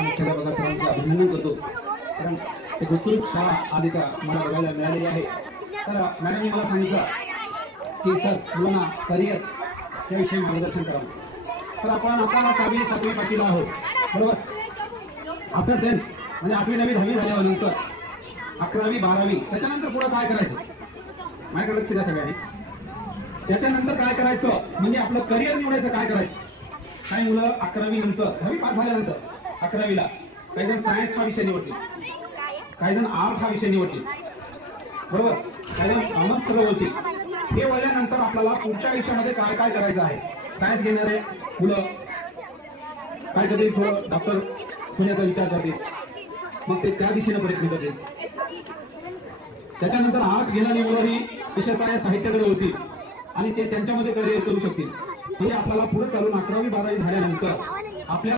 अभिनंदन करतो, कारण एक उत्कृष्ट शाळा आज इथं मला बघायला मिळालेली आहे. तर मॅडमने मला सांगितलं की सर मुलांना करिअर याविषयी मार्गदर्शन करावं. तर आपण आता 6वी 7वी पाचवीला आहोत, बरोबर. आपलं टेन्थ म्हणजे 8वी 9वी 10वी झाल्यानंतर 11वी 12वी त्याच्यानंतर पुढे काय करायचं माझ्याकडे लक्ष द्या सगळ्यांनी. त्याच्यानंतर काय करायचं म्हणजे आपलं करिअर निवडायचं काय करायचं. काही मुलं 11वी नंतर 10वी पास झाल्यानंतर 11वीला काही जण सायन्स हा विषय निवडतील, काही जण आर्ट हा विषय निवडतील, बरोबर. काही जण कॉमर्स निवडतील. हे वळल्यानंतर आपल्याला पुढच्या आयुष्यामध्ये काय काय करायचं आहे. सायन्स घेणारे मुलं काय करतील, थोडं डॉक्टर होण्याचा विचार करतील, मग ते त्या दिशेने प्रयत्न करतील. त्याच्यानंतर आर्ट घेणारी मुलं ही विशेषतः साहित्याकडे होतील आणि ते त्यांच्यामध्ये करिअर करू शकतील. हे आपल्याला पुढे चालून 11वी 12वी झाल्यानंतर आपल्या